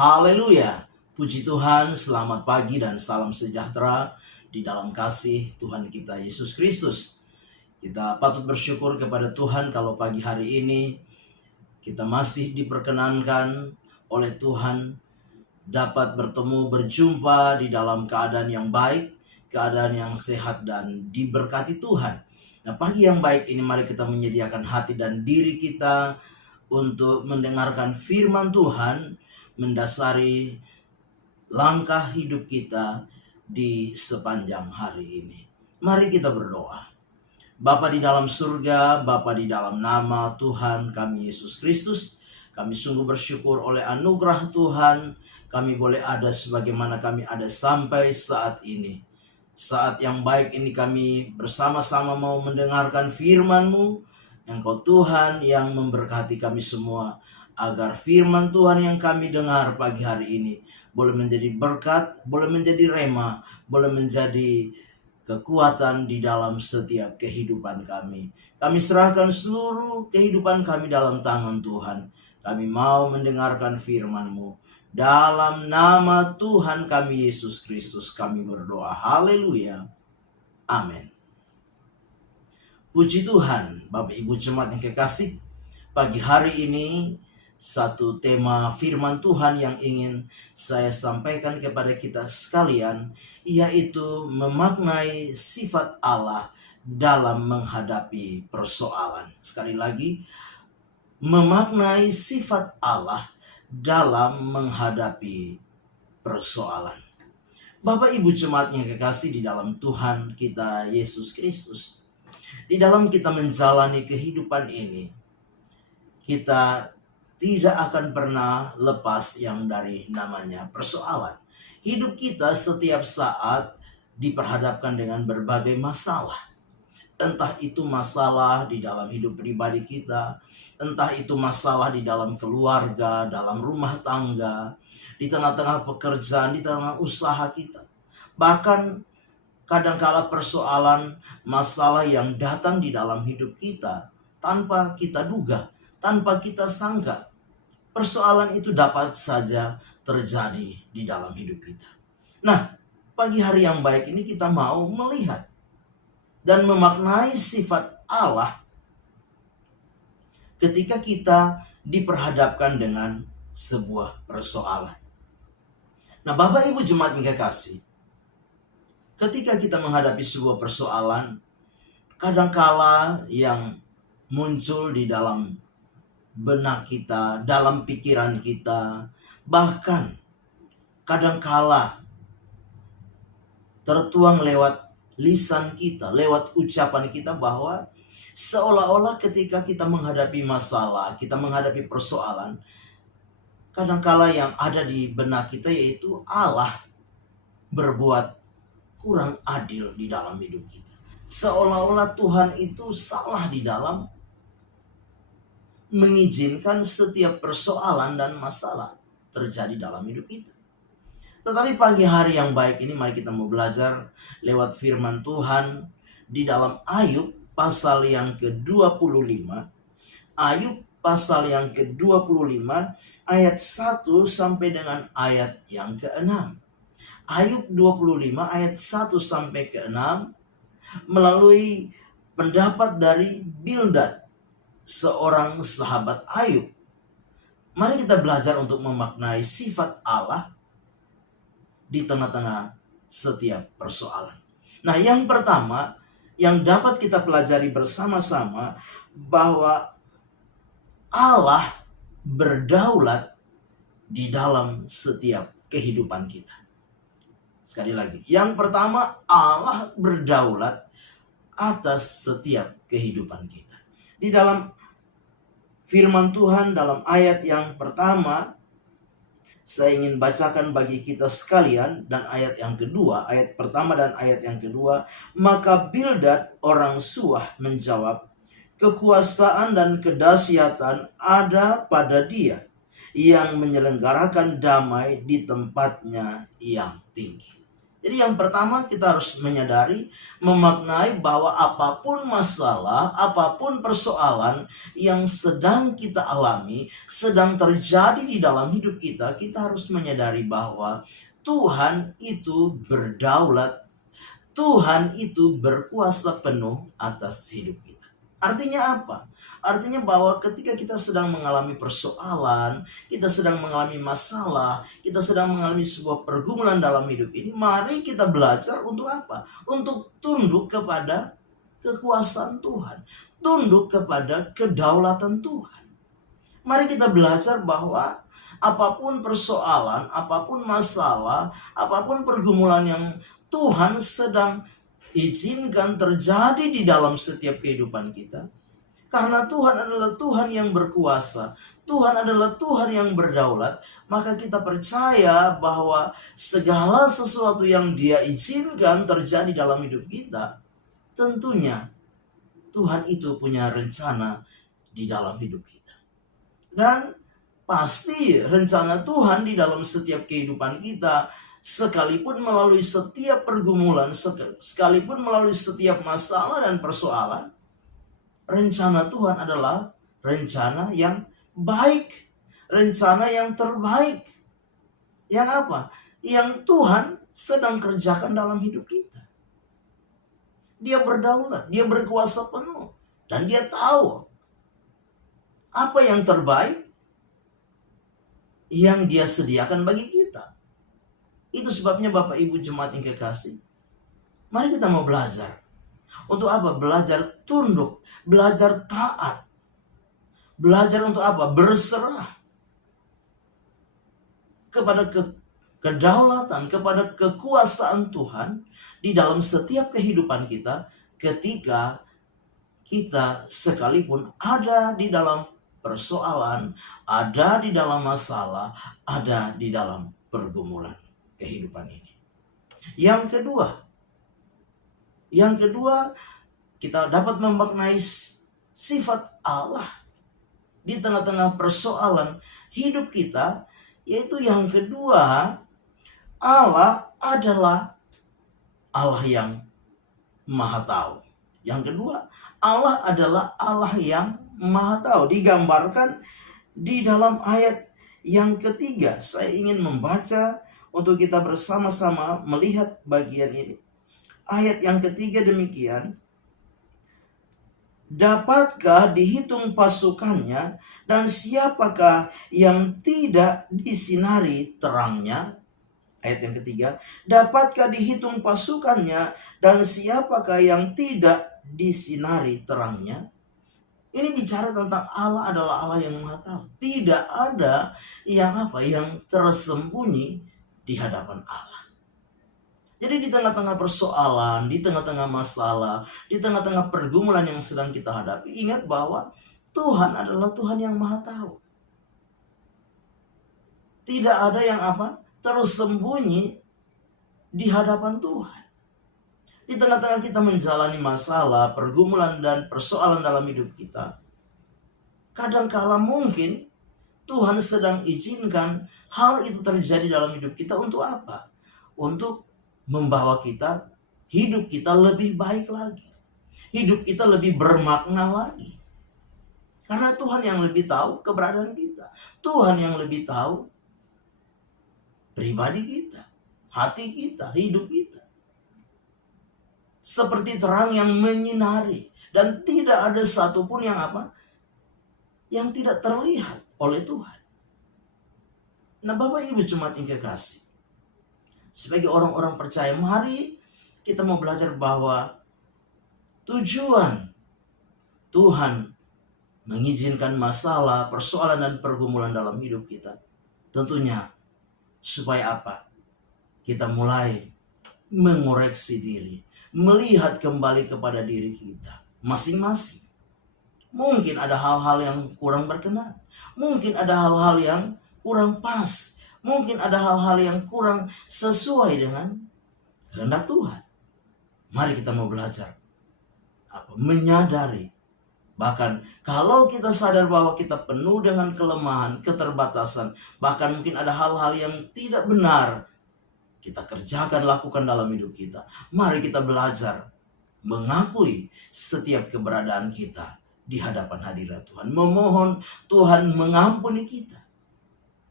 Haleluya. Puji Tuhan, selamat pagi dan salam sejahtera di dalam kasih Tuhan kita Yesus Kristus. Kita patut bersyukur kepada Tuhan kalau pagi hari ini kita masih diperkenankan oleh Tuhan dapat bertemu, berjumpa di dalam keadaan yang baik, keadaan yang sehat dan diberkati Tuhan. Nah, pagi yang baik ini mari kita menyediakan hati dan diri kita untuk mendengarkan firman Tuhan, mendasari langkah hidup kita di sepanjang hari ini. Mari kita berdoa. Bapa di dalam surga, Bapa di dalam nama Tuhan kami Yesus Kristus, kami sungguh bersyukur oleh anugerah Tuhan, kami boleh ada sebagaimana kami ada sampai saat ini. Saat yang baik ini kami bersama-sama mau mendengarkan firman-Mu, Engkau Tuhan yang memberkati kami semua, agar firman Tuhan yang kami dengar pagi hari ini boleh menjadi berkat, boleh menjadi rema, boleh menjadi kekuatan di dalam setiap kehidupan kami. Kami serahkan seluruh kehidupan kami dalam tangan Tuhan. Kami mau mendengarkan firman-Mu. Dalam nama Tuhan kami Yesus Kristus kami berdoa. Haleluya. Amin. Puji Tuhan, Bapak Ibu Jemaat yang kekasih, pagi hari ini satu tema firman Tuhan yang ingin saya sampaikan kepada kita sekalian, yaitu memaknai sifat Allah dalam menghadapi persoalan. Sekali lagi, memaknai sifat Allah dalam menghadapi persoalan. Bapak Ibu Jemaat yang kekasih di dalam Tuhan kita Yesus Kristus, di dalam kita menjalani kehidupan ini, kita tidak akan pernah lepas yang dari namanya persoalan. Hidup kita setiap saat diperhadapkan dengan berbagai masalah. Entah itu masalah di dalam hidup pribadi kita, entah itu masalah di dalam keluarga, dalam rumah tangga, di tengah-tengah pekerjaan, di tengah usaha kita. Bahkan kadangkala persoalan, masalah yang datang di dalam hidup kita tanpa kita duga, tanpa kita sangka. Persoalan itu dapat saja terjadi di dalam hidup kita. Nah, pagi hari yang baik ini kita mau melihat dan memaknai sifat Allah ketika kita diperhadapkan dengan sebuah persoalan. Nah, Bapak Ibu Jemaat yang kekasih, ketika kita menghadapi sebuah persoalan, kadangkala yang muncul di dalam benak kita, dalam pikiran kita, bahkan kadangkala tertuang lewat lisan kita, lewat ucapan kita, bahwa seolah-olah ketika kita menghadapi masalah, kita menghadapi persoalan, kadangkala yang ada di benak kita yaitu Allah berbuat kurang adil di dalam hidup kita. Seolah-olah Tuhan itu salah di dalam mengizinkan setiap persoalan dan masalah terjadi dalam hidup kita. Tetapi pagi hari yang baik ini mari kita mau belajar lewat firman Tuhan di dalam Ayub pasal yang ke-25. Ayub pasal yang ke-25 ayat 1 sampai dengan ayat yang ke-6. Ayub 25 ayat 1 sampai ke-6 melalui pendapat dari Bildad, seorang sahabat Ayub. Mari kita belajar untuk memaknai sifat Allah di tengah-tengah setiap persoalan. Nah, yang pertama yang dapat kita pelajari bersama-sama, bahwa Allah berdaulat di dalam setiap kehidupan kita. Sekali lagi, yang pertama, Allah berdaulat atas setiap kehidupan kita. Di dalam firman Tuhan dalam ayat yang pertama, saya ingin bacakan bagi kita sekalian, dan ayat yang kedua, ayat pertama dan ayat yang kedua. Maka Bildad orang Suah menjawab, kekuasaan dan kedahsyatan ada pada Dia yang menyelenggarakan damai di tempatnya yang tinggi. Jadi yang pertama kita harus menyadari, memaknai bahwa apapun masalah, apapun persoalan yang sedang kita alami, sedang terjadi di dalam hidup kita, kita harus menyadari bahwa Tuhan itu berdaulat, Tuhan itu berkuasa penuh atas hidup kita. Artinya apa? Artinya bahwa ketika kita sedang mengalami persoalan, kita sedang mengalami masalah, kita sedang mengalami sebuah pergumulan dalam hidup ini, mari kita belajar untuk apa? Untuk tunduk kepada kekuasaan Tuhan, tunduk kepada kedaulatan Tuhan. Mari kita belajar bahwa apapun persoalan, apapun masalah, apapun pergumulan yang Tuhan sedang izinkan terjadi di dalam setiap kehidupan kita, karena Tuhan adalah Tuhan yang berkuasa, Tuhan adalah Tuhan yang berdaulat, maka kita percaya bahwa segala sesuatu yang Dia izinkan terjadi dalam hidup kita, tentunya Tuhan itu punya rencana di dalam hidup kita. Dan pasti rencana Tuhan di dalam setiap kehidupan kita, sekalipun melalui setiap pergumulan, sekalipun melalui setiap masalah dan persoalan, rencana Tuhan adalah rencana yang baik, rencana yang terbaik. Yang apa? Yang Tuhan sedang kerjakan dalam hidup kita. Dia berdaulat, Dia berkuasa penuh, dan Dia tahu apa yang terbaik yang Dia sediakan bagi kita. Itu sebabnya Bapak Ibu jemaat yang kekasih, mari kita mau belajar. Untuk apa? Belajar tunduk, belajar taat. Belajar untuk apa? Berserah kepada kedaulatan, kepada kekuasaan Tuhan di dalam setiap kehidupan kita, ketika kita sekalipun ada di dalam persoalan, ada di dalam masalah, ada di dalam pergumulan kehidupan ini. Yang kedua, kita dapat memaknai sifat Allah di tengah-tengah persoalan hidup kita, yaitu yang kedua, Allah adalah Allah yang Maha Tahu. Yang kedua, Allah adalah Allah yang Maha Tahu. Digambarkan di dalam ayat yang ketiga. Saya ingin membaca untuk kita bersama-sama melihat bagian ini. Ayat yang ketiga demikian. Dapatkah dihitung pasukannya, dan siapakah yang tidak disinari terangnya? Ayat yang ketiga. Dapatkah dihitung pasukannya, dan siapakah yang tidak disinari terangnya? Ini bicara tentang Allah adalah Allah yang Maha Tahu. Tidak ada yang tersembunyi di hadapan Allah. Jadi di tengah-tengah persoalan, di tengah-tengah masalah, di tengah-tengah pergumulan yang sedang kita hadapi, ingat bahwa Tuhan adalah Tuhan yang Maha Tahu. Tidak ada yang tersembunyi di hadapan Tuhan. Di tengah-tengah kita menjalani masalah, pergumulan, dan persoalan dalam hidup kita, kadangkala mungkin Tuhan sedang izinkan hal itu terjadi dalam hidup kita untuk apa? Untuk membawa hidup kita lebih baik lagi. Hidup kita lebih bermakna lagi. Karena Tuhan yang lebih tahu keberadaan kita. Tuhan yang lebih tahu pribadi kita, hati kita, hidup kita. Seperti terang yang menyinari. Dan tidak ada satupun yang tidak terlihat oleh Tuhan. Nah, Bapak Ibu jemaat yang kekasih, sebagai orang-orang percaya, mari kita mau belajar bahwa tujuan Tuhan mengizinkan masalah, persoalan, dan pergumulan dalam hidup kita, tentunya supaya apa? Kita mulai mengoreksi diri, melihat kembali kepada diri kita masing-masing. Mungkin ada hal-hal yang kurang berkenan, mungkin ada hal-hal yang kurang pas, mungkin ada hal-hal yang kurang sesuai dengan kehendak Tuhan. Mari kita mau belajar menyadari. Bahkan kalau kita sadar bahwa kita penuh dengan kelemahan, keterbatasan, bahkan mungkin ada hal-hal yang tidak benar kita kerjakan, lakukan dalam hidup kita. Mari kita belajar mengakui setiap keberadaan kita di hadapan hadirat Tuhan. Memohon Tuhan mengampuni kita.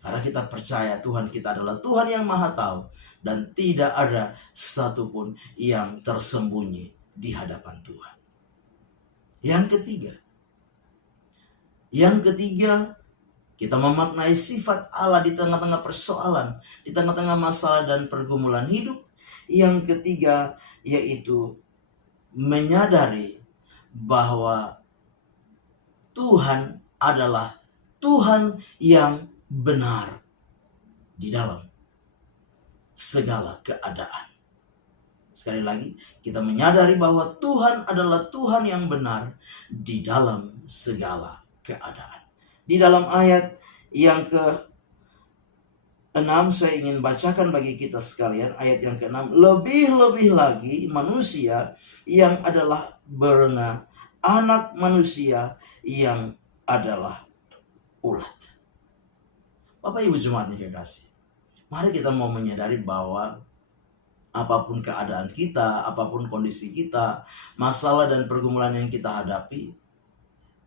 Karena kita percaya Tuhan kita adalah Tuhan yang Maha Tahu. Dan tidak ada satupun yang tersembunyi di hadapan Tuhan. Yang ketiga, kita memaknai sifat Allah di tengah-tengah persoalan, di tengah-tengah masalah dan pergumulan hidup. Yang ketiga, yaitu menyadari bahwa Tuhan adalah Tuhan yang benar di dalam segala keadaan. Sekali lagi, kita menyadari bahwa Tuhan adalah Tuhan yang benar di dalam segala keadaan. Di dalam ayat yang ke-6 saya ingin bacakan bagi kita sekalian, ayat yang ke-6. Lebih-lebih lagi manusia yang adalah berenga, anak manusia yang adalah ulat. Bapak Ibu jemaat yang kekasih, mari kita mau menyadari bahwa apapun keadaan kita, apapun kondisi kita, masalah dan pergumulan yang kita hadapi,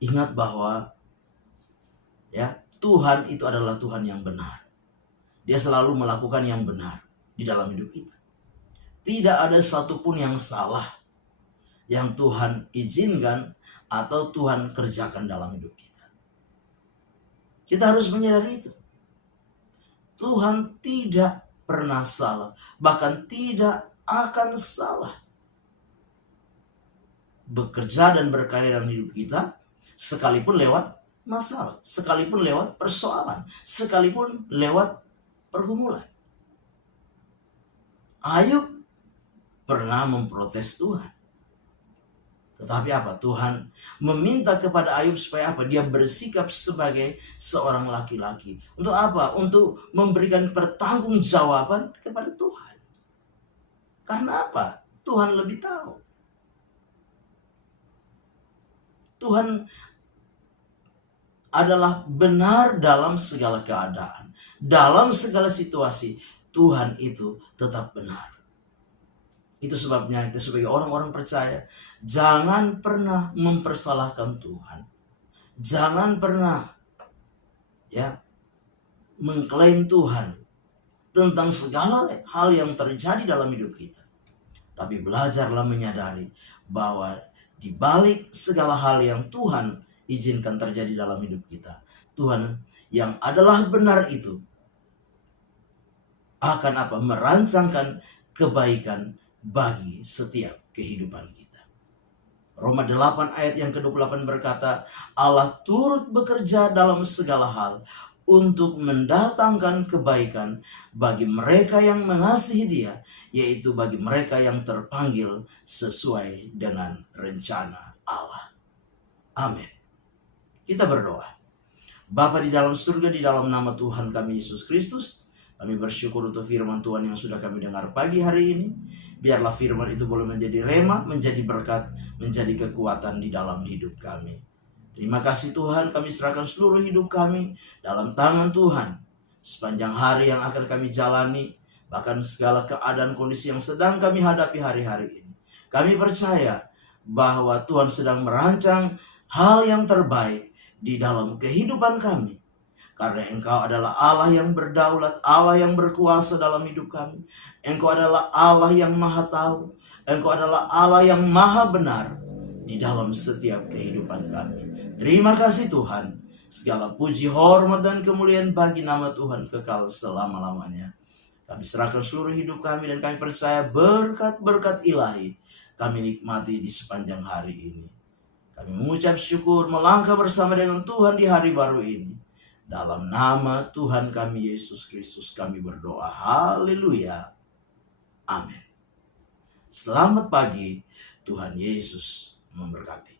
ingat bahwa Tuhan itu adalah Tuhan yang benar. Dia selalu melakukan yang benar di dalam hidup kita. Tidak ada satupun yang salah yang Tuhan izinkan atau Tuhan kerjakan dalam hidup kita. Kita harus menyadari itu. Tuhan tidak pernah salah, bahkan tidak akan salah bekerja dan berkarya dalam hidup kita, sekalipun lewat masalah, sekalipun lewat persoalan, sekalipun lewat pergumulan. Ayub pernah memprotes Tuhan. Tetapi apa? Tuhan meminta kepada Ayub supaya apa? Dia bersikap sebagai seorang laki-laki. Untuk apa? Untuk memberikan pertanggungjawaban kepada Tuhan. Karena apa? Tuhan lebih tahu. Tuhan adalah benar dalam segala keadaan. Dalam segala situasi, Tuhan itu tetap benar. Itu sebabnya kita sebagai orang-orang percaya, jangan pernah mempersalahkan Tuhan. Jangan pernah mengklaim Tuhan tentang segala hal yang terjadi dalam hidup kita. Tapi belajarlah menyadari bahwa di balik segala hal yang Tuhan izinkan terjadi dalam hidup kita, Tuhan yang adalah benar itu akan merancangkan kebaikan bagi setiap kehidupan kita. Roma 8 ayat yang ke-28 berkata, Allah turut bekerja dalam segala hal untuk mendatangkan kebaikan bagi mereka yang mengasihi Dia, yaitu bagi mereka yang terpanggil sesuai dengan rencana Allah. Amin. Kita berdoa. Bapa di dalam surga, di dalam nama Tuhan kami Yesus Kristus, kami bersyukur untuk firman Tuhan yang sudah kami dengar pagi hari ini. Biarlah firman itu boleh menjadi rema, menjadi berkat, menjadi kekuatan di dalam hidup kami. Terima kasih Tuhan, kami serahkan seluruh hidup kami dalam tangan Tuhan. Sepanjang hari yang akan kami jalani, bahkan segala keadaan kondisi yang sedang kami hadapi hari-hari ini. Kami percaya bahwa Tuhan sedang merancang hal yang terbaik di dalam kehidupan kami. Karena Engkau adalah Allah yang berdaulat, Allah yang berkuasa dalam hidup kami. Engkau adalah Allah yang Maha Tahu. Engkau adalah Allah yang Maha Benar di dalam setiap kehidupan kami. Terima kasih Tuhan. Segala puji, hormat, dan kemuliaan bagi nama Tuhan kekal selama-lamanya. Kami serahkan seluruh hidup kami dan kami percaya berkat-berkat ilahi kami nikmati di sepanjang hari ini. Kami mengucap syukur, melangkah bersama dengan Tuhan di hari baru ini. Dalam nama Tuhan kami Yesus Kristus kami berdoa. Haleluya. Amin. Selamat pagi. Tuhan Yesus memberkati.